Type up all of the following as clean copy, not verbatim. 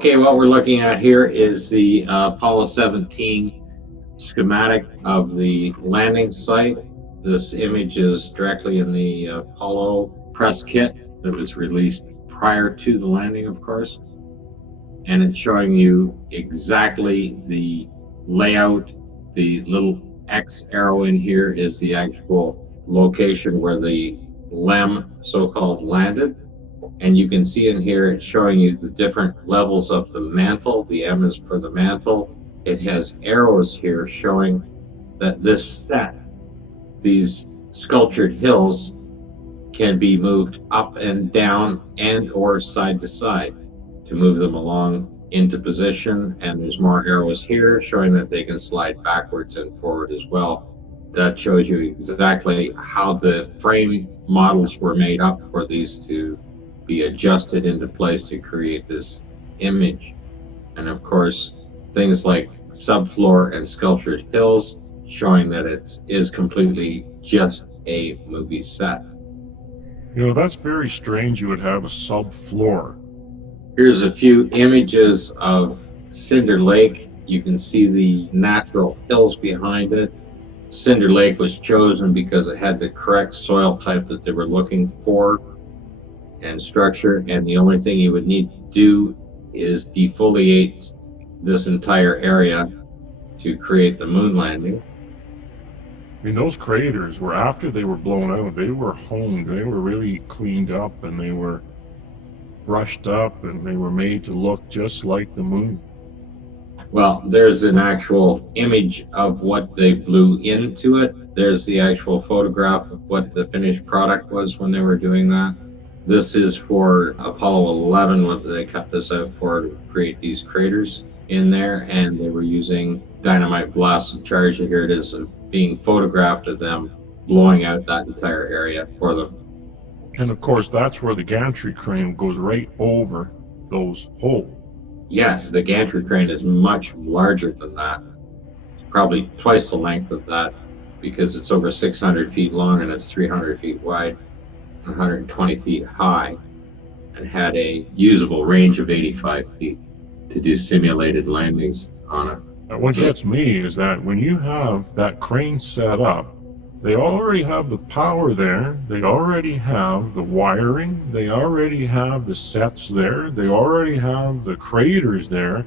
Okay, what we're looking at here is the Apollo 17 schematic of the landing site. This image is directly in the Apollo press kit that was released prior to the landing, of course. And it's showing you exactly the layout. The little X arrow in here is the actual location where the LEM so-called landed. And you can see in here, it's showing you the different levels of the mantle. The M is for the mantle. It has arrows here showing that this set, these sculptured hills, can be moved up and down and or side to side to move them along into position. And there's more arrows here showing that they can slide backwards and forward as well. That shows you exactly how the frame models were made up for these to be adjusted into place to create this image. And of course, things like subfloor and sculptured hills showing that it is completely just a movie set. You know, that's very strange you would have a subfloor. Here's a few images of Cinder Lake. You can see the natural hills behind it. Cinder Lake was chosen because it had the correct soil type that they were looking for and structure, and the only thing you would need to do is defoliate this entire area to create the moon landing. I mean, those craters were, after they were blown out, they were honed, they were really cleaned up, and they were brushed up, and they were made to look just like the moon. Well, there's an actual image of what they blew into it. There's the actual photograph of what the finished product was when they were doing that. This is for Apollo 11, what they cut this out for to create these craters in there, and they were using dynamite blasts and charge. Here it is being photographed of them blowing out that entire area for them. And of course, that's where the gantry crane goes right over those holes. Yes, the gantry crane is much larger than that. It's probably twice the length of that because it's over 600 feet long and it's 300 feet wide. 120 feet high, and had a usable range of 85 feet to do simulated landings on it. What gets me is that when you have that crane set up, they already have the power there, they already have the wiring, they already have the sets there, they already have the craters there.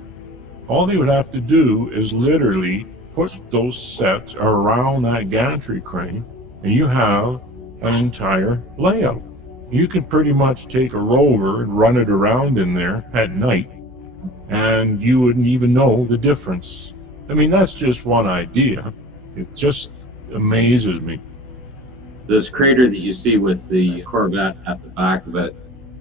All they would have to do is literally put those sets around that gantry crane, and you have an entire layout. You can pretty much take a rover and run it around in there at night, and you wouldn't even know the difference. I mean, that's just one idea. It just amazes me. This crater that you see with the Corvette at the back of it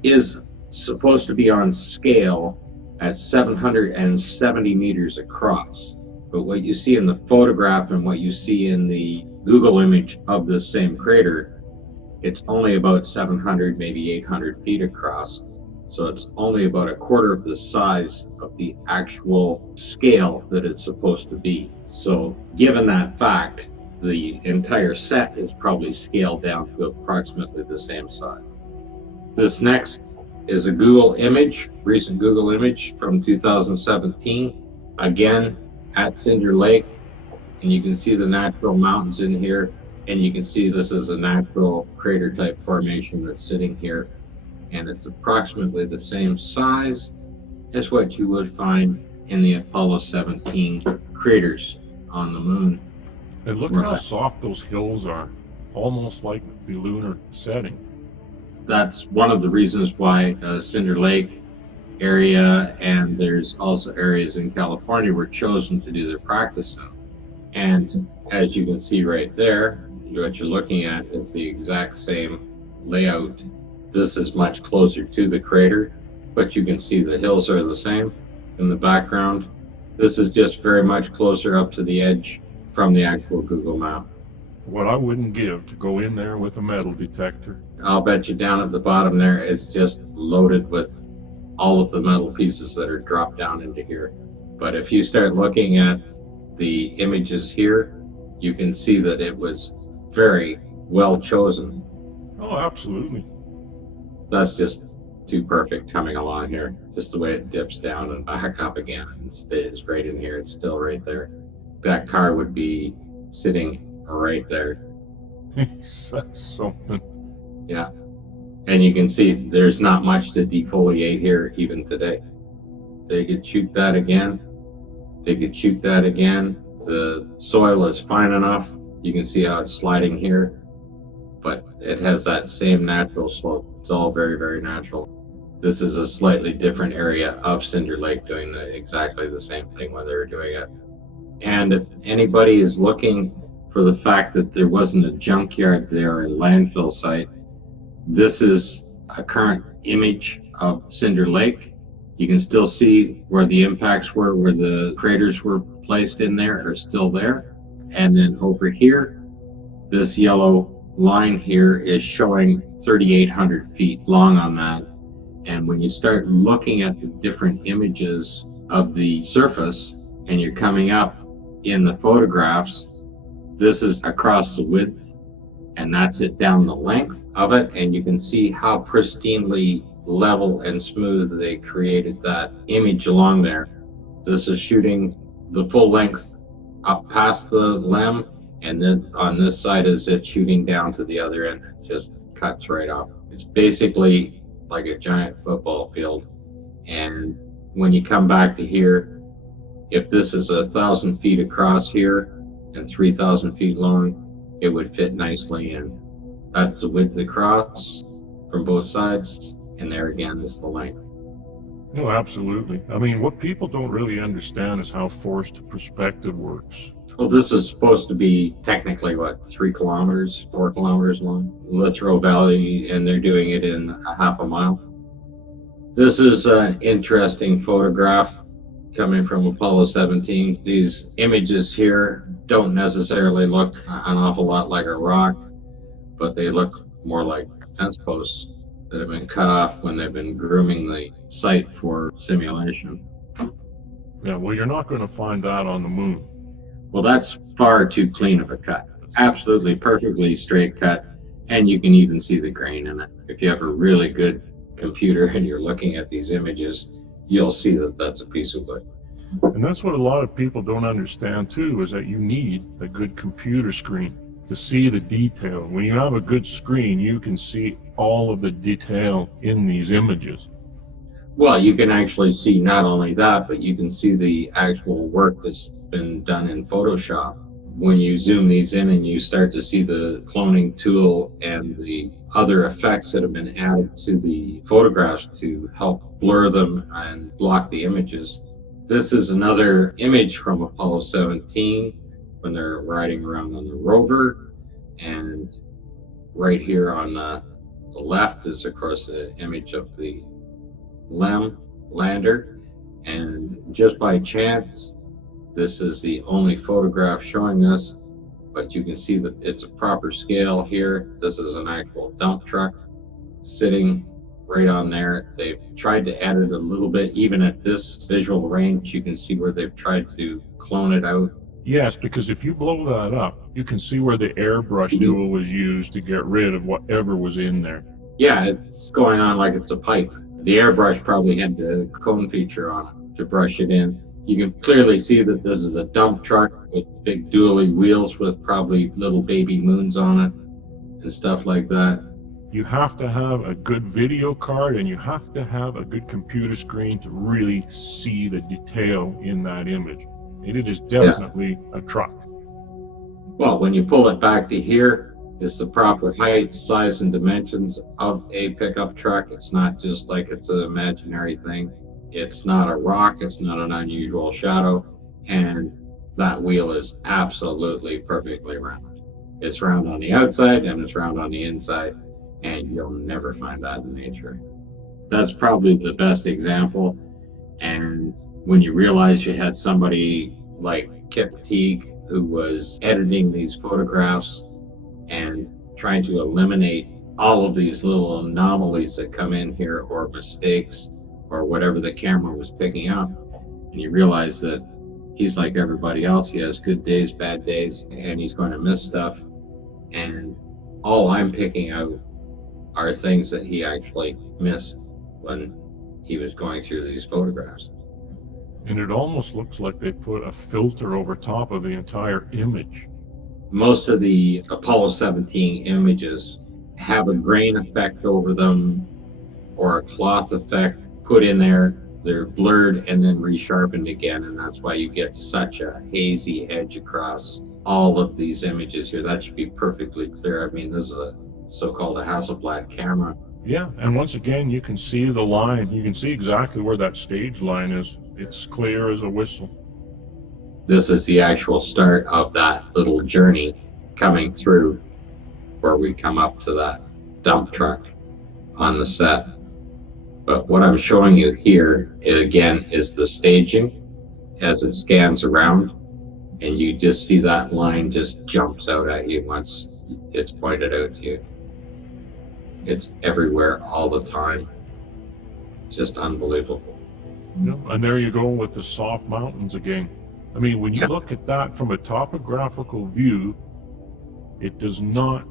is supposed to be on scale at 770 meters across. But what you see in the photograph and what you see in the Google image of this same crater, it's only about 700, maybe 800 feet across. So it's only about a quarter of the size of the actual scale that it's supposed to be. So given that fact, the entire set is probably scaled down to approximately the same size. This next is a Google image, recent Google image from 2017, again at Cinder Lake. And you can see the natural mountains in here. And you can see this is a natural crater type formation that's sitting here. And it's approximately the same size as what you would find in the Apollo 17 craters on the moon. And look how soft those hills are, almost like the lunar setting. That's one of the reasons why Cinder Lake area, and there's also areas in California, were chosen to do their practice in. And as you can see right there, what you're looking at is the exact same layout. This is much closer to the crater, but you can see the hills are the same in the background. This is just very much closer up to the edge from the actual Google map. What I wouldn't give to go in there with a metal detector. I'll bet you down at the bottom there, it's just loaded with all of the metal pieces that are dropped down into here. But if you start looking at the images here, you can see that it was very well chosen. Oh, absolutely. That's just too perfect coming along here. Just the way it dips down and back up again and stays right in here. It's still right there. That car would be sitting right there. That's something. Yeah. And you can see there's not much to defoliate here even today. They could shoot that again. They could shoot that again. The soil is fine enough. You can see how it's sliding here, but it has that same natural slope. It's all very, very natural. This is a slightly different area of Cinder Lake doing exactly the same thing when they were doing it. And if anybody is looking for the fact that there wasn't a junkyard there, a landfill site, this is a current image of Cinder Lake. You can still see where the impacts were, where the craters were placed in there are still there. And then over here, this yellow line here is showing 3,800 feet long on that. And when you start looking at the different images of the surface and you're coming up in the photographs, this is across the width and that's it down the length of it. And you can see how pristinely level and smooth they created that image along there. This is shooting the full length up past the limb, and then on this side is it shooting down to the other end. It just cuts right off. It's basically like a giant football field. And when you come back to here, if this is 1,000 feet across here and 3,000 feet long, it would fit nicely in. That's the width across from both sides, and there again is the length. No, absolutely. I mean, what people don't really understand is how forced perspective works. Well, this is supposed to be technically, 3 kilometers, 4 kilometers long, Lithoral Valley, and they're doing it in a half a mile. This is an interesting photograph coming from Apollo 17. These images here don't necessarily look an awful lot like a rock, but they look more like fence posts that have been cut off when they've been grooming the site for simulation. Yeah, well, you're not going to find that on the moon. Well, that's far too clean of a cut. Absolutely perfectly straight cut, and you can even see the grain in it. If you have a really good computer and you're looking at these images, you'll see that that's a piece of wood. And that's what a lot of people don't understand too, is that you need a good computer screen to see the detail. When you have a good screen, you can see all of the detail in these images. Well, you can actually see not only that, but you can see the actual work that's been done in Photoshop. When you zoom these in and you start to see the cloning tool and the other effects that have been added to the photographs to help blur them and block the images. This is another image from Apollo 17 when they're riding around on the rover, and right here on the left is of course the image of the LEM lander, and just by chance this is the only photograph showing this, but you can see that it's a proper scale here. This is an actual dump truck sitting right on there. They've tried to add it a little bit, even at this visual range you can see where they've tried to clone it out. Yes, because if you blow that up, you can see where the airbrush tool was used to get rid of whatever was in there. Yeah, it's going on like it's a pipe. The airbrush probably had the cone feature on it to brush it in. You can clearly see that this is a dump truck with big dually wheels with probably little baby moons on it and stuff like that. You have to have a good video card and you have to have a good computer screen to really see the detail in that image. It is definitely a truck. Well, when you pull it back to here, it's the proper height, size, and dimensions of a pickup truck. It's not just like it's an imaginary thing. It's not a rock. It's not an unusual shadow. And that wheel is absolutely perfectly round. It's round on the outside and it's round on the inside. And you'll never find that in nature. That's probably the best example. And when you realize you had somebody like Kip Teague who was editing these photographs and trying to eliminate all of these little anomalies that come in here, or mistakes, or whatever the camera was picking up, and you realize that he's like everybody else. He has good days, bad days, and he's going to miss stuff. And all I'm picking out are things that he actually missed when he was going through these photographs. And it almost looks like they put a filter over top of the entire image. Most of the Apollo 17 images have a grain effect over them or a cloth effect put in there. They're blurred and then resharpened again, and that's why you get such a hazy edge across all of these images here. That should be perfectly clear. I mean, this is a so-called a Hasselblad camera. Yeah, and once again, you can see the line. You can see exactly where that stage line is. It's clear as a whistle. This is the actual start of that little journey coming through where we come up to that dump truck on the set. But what I'm showing you here, again, is the staging as it scans around, and you just see that line just jumps out at you once it's pointed out to you. It's everywhere all the time. Just unbelievable. Yeah, and there you go with the soft mountains again. I mean, when you look at that from a topographical view, it does not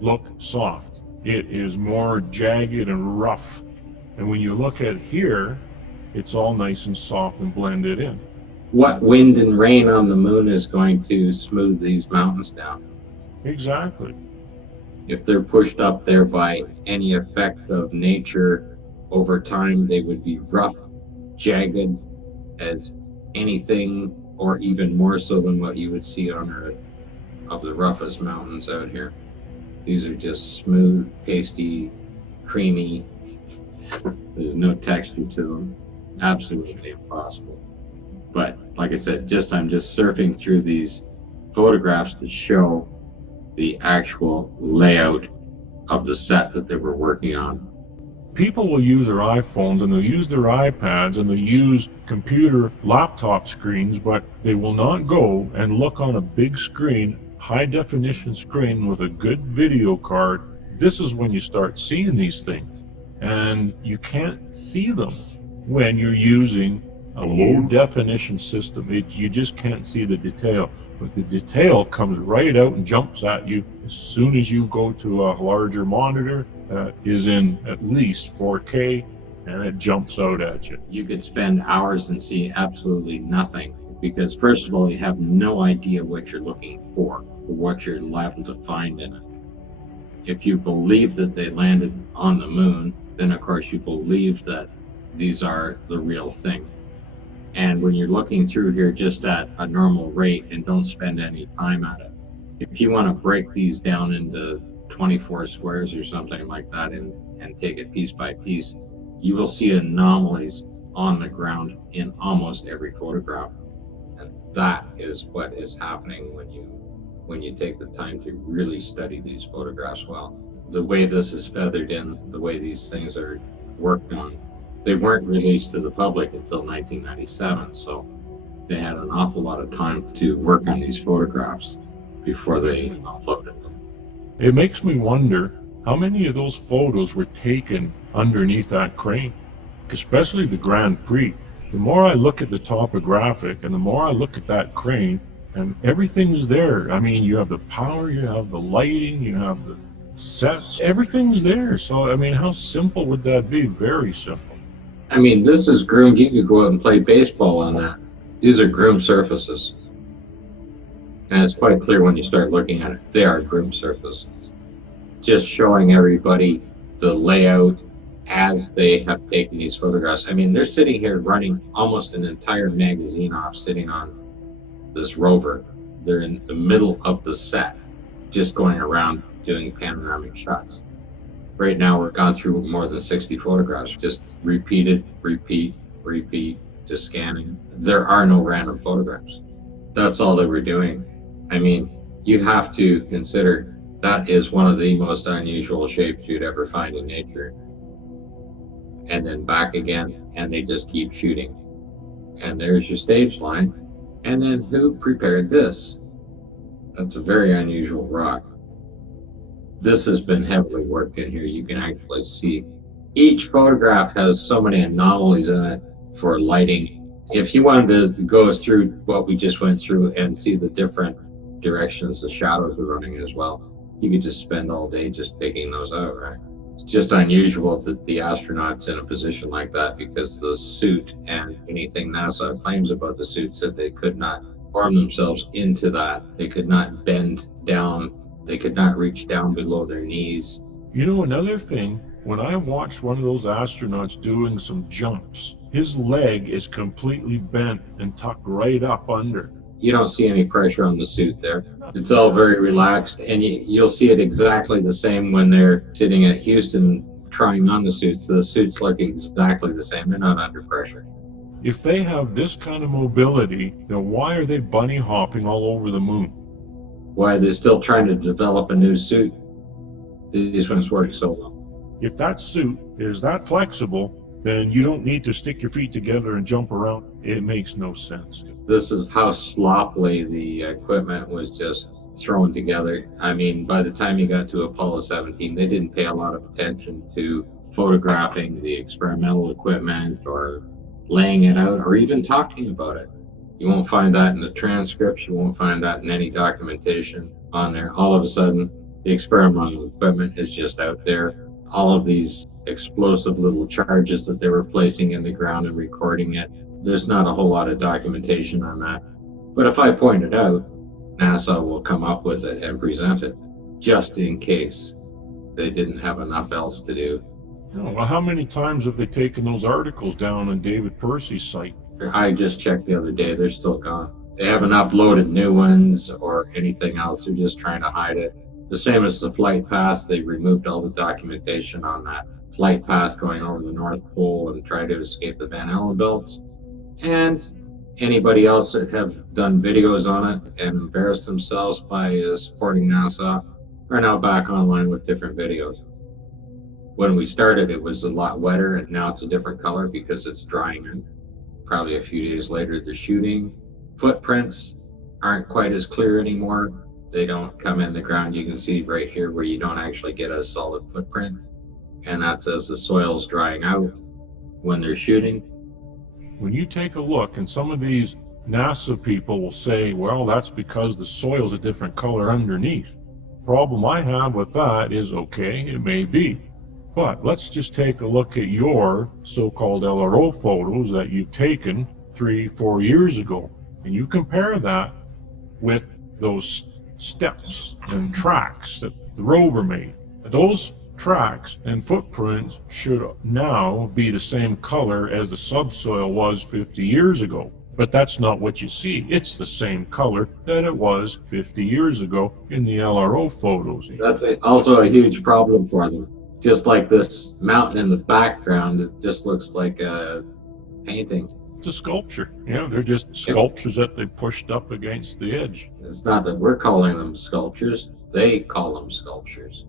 look soft. It is more jagged and rough. And when you look at here, it's all nice and soft and blended in. What wind and rain on the moon is going to smooth these mountains down? Exactly. If they're pushed up there by any effect of nature over time, they would be rough, jagged as anything, or even more so than what you would see on Earth of the roughest mountains out here. These are just smooth, pasty, creamy. There's no texture to them. Absolutely impossible. But like I said, I'm just surfing through these photographs to show the actual layout of the set that they were working on. People will use their iPhones and they'll use their iPads and they'll use computer laptop screens, but they will not go and look on a big screen, high definition screen with a good video card. This is when you start seeing these things, and you can't see them when you're using a low definition system. You just can't see the detail, but the detail comes right out and jumps at you as soon as you go to a larger monitor that is in at least 4K, and it jumps out at you. You could spend hours and see absolutely nothing, because first of all, you have no idea what you're looking for, or what you're liable to find in it. If you believe that they landed on the moon, then of course you believe that these are the real thing. And when you're looking through here just at a normal rate and don't spend any time at it, if you want to break these down into 24 squares or something like that and take it piece by piece, you will see anomalies on the ground in almost every photograph. And that is what is happening when you take the time to really study these photographs well. The way this is feathered in, the way these things are worked on, they weren't released to the public until 1997, so they had an awful lot of time to work on these photographs before they uploaded them. It makes me wonder how many of those photos were taken underneath that crane, especially the Grand Prix. The more I look at the topographic and the more I look at that crane, and everything's there. I mean, you have the power, you have the lighting, you have the sets, everything's there. So, I mean, how simple would that be? Very simple. I mean, this is groomed. You could go out and play baseball on that. These are groomed surfaces. And it's quite clear when you start looking at it, they are groomed surfaces. Just showing everybody the layout as they have taken these photographs. I mean, they're sitting here running almost an entire magazine off, sitting on this rover. They're in the middle of the set, just going around doing panoramic shots. Right now, we've gone through more than 60 photographs, just repeated, repeat, just scanning. There are no random photographs. That's all they were doing. I mean, you have to consider that is one of the most unusual shapes you'd ever find in nature. And then back again, and they just keep shooting. And there's your stage line. And then who prepared this? That's a very unusual rock. This has been heavily worked in here. You can actually see each photograph has so many anomalies in it for lighting. If you wanted to go through what we just went through and see the different directions the shadows are running as well, you could just spend all day just picking those out, right? It's just unusual that the astronaut's in a position like that, because the suit and anything NASA claims about the suit said they could not form themselves into that. They could not bend down. They could not reach down below their knees. You know, another thing, when I watched one of those astronauts doing some jumps, his leg is completely bent and tucked right up under. You don't see any pressure on the suit there. It's all very relaxed, and you'll see it exactly the same when they're sitting at Houston trying on the suits. The suits look exactly the same. They're not under pressure. If they have this kind of mobility, then why are they bunny hopping all over the moon? Why are they still trying to develop a new suit? These ones work so well. If that suit is that flexible, then you don't need to stick your feet together and jump around. It makes no sense. This is how sloppily the equipment was just thrown together. I mean, by the time you got to Apollo 17, they didn't pay a lot of attention to photographing the experimental equipment or laying it out or even talking about it. You won't find that in the transcripts. You won't find that in any documentation on there. All of a sudden, the experimental equipment is just out there. All of these explosive little charges that they were placing in the ground and recording it. There's not a whole lot of documentation on that. But if I point it out, NASA will come up with it and present it, just in case they didn't have enough else to do. Well, how many times have they taken those articles down on David Percy's site? I just checked the other day, they're still gone. They haven't uploaded new ones or anything else. They're just trying to hide it. The same as the flight path, they removed all the documentation on that flight path going over the North Pole and try to escape the Van Allen belts. And anybody else that have done videos on it and embarrassed themselves by supporting NASA are now back online with different videos. When we started, it was a lot wetter, and now it's a different color because it's drying in. Probably a few days later, the shooting footprints aren't quite as clear anymore. They don't come in the ground. You can see right here where you don't actually get a solid footprint. And that's as the soil's drying out when they're shooting. When you take a look, and some of these NASA people will say, well, that's because the soil's a different color underneath. Problem I have with that is, okay, it may be. But let's just take a look at your so-called LRO photos that you've taken 3-4 years ago. And you compare that with those steps and tracks that the rover made. Those tracks and footprints should now be the same color as the subsoil was 50 years ago. But that's not what you see. It's the same color that it was 50 years ago in the LRO photos. That's also a huge problem for them. Just like this mountain in the background, it just looks like a painting. It's a sculpture. Yeah, they're just sculptures that they pushed up against the edge. It's not that we're calling them sculptures. They call them sculptures.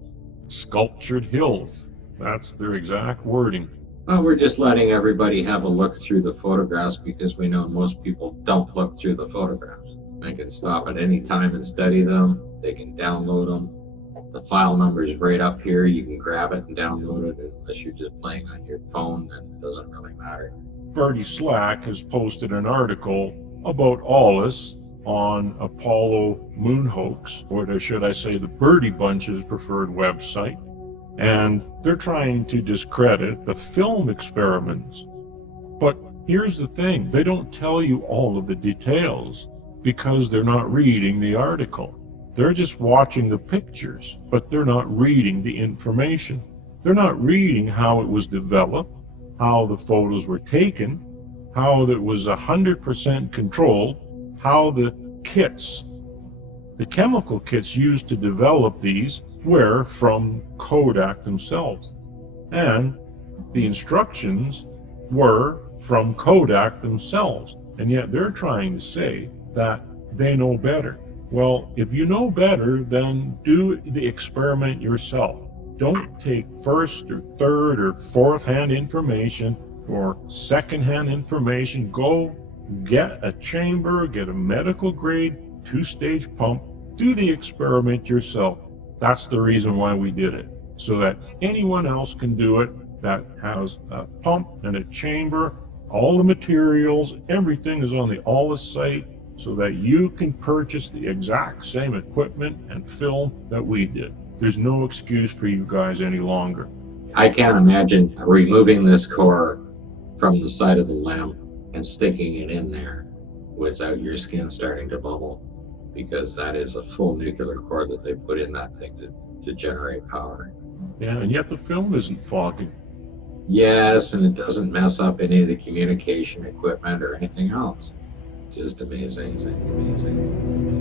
Sculptured hills. That's their exact wording. Well, we're just letting everybody have a look through the photographs because we know most people don't look through the photographs. They can stop at any time and study them. They can download them. The file number is right up here. You can grab it and download it. Unless you're just playing on your phone, then it doesn't really matter. Bertie Slack has posted an article about all this on Apollo moon hoax, or should I say the Birdie Bunch's preferred website. And they're trying to discredit the film experiments. But here's the thing, they don't tell you all of the details because they're not reading the article. They're just watching the pictures, but they're not reading the information. They're not reading how it was developed, how the photos were taken, how it was 100% controlled, how the kits, the chemical kits used to develop these were from Kodak themselves. And the instructions were from Kodak themselves. And yet they're trying to say that they know better. Well, if you know better, then do the experiment yourself. Don't take first or third or fourth hand information or second hand information. Go get a chamber, get a medical grade 2-stage pump, do the experiment yourself. That's the reason why we did it, so that anyone else can do it that has a pump and a chamber. All the materials, everything is on the ALIS site, so that you can purchase the exact same equipment and film that we did. There's no excuse for you guys any longer. I can't imagine removing this core from the side of the lamp and sticking it in there without your skin starting to bubble, because that is a full nuclear core that they put in that thing to generate power. Yeah, and yet the film isn't fogging. Yes, and it doesn't mess up any of the communication equipment or anything else. Just amazing, amazing, amazing.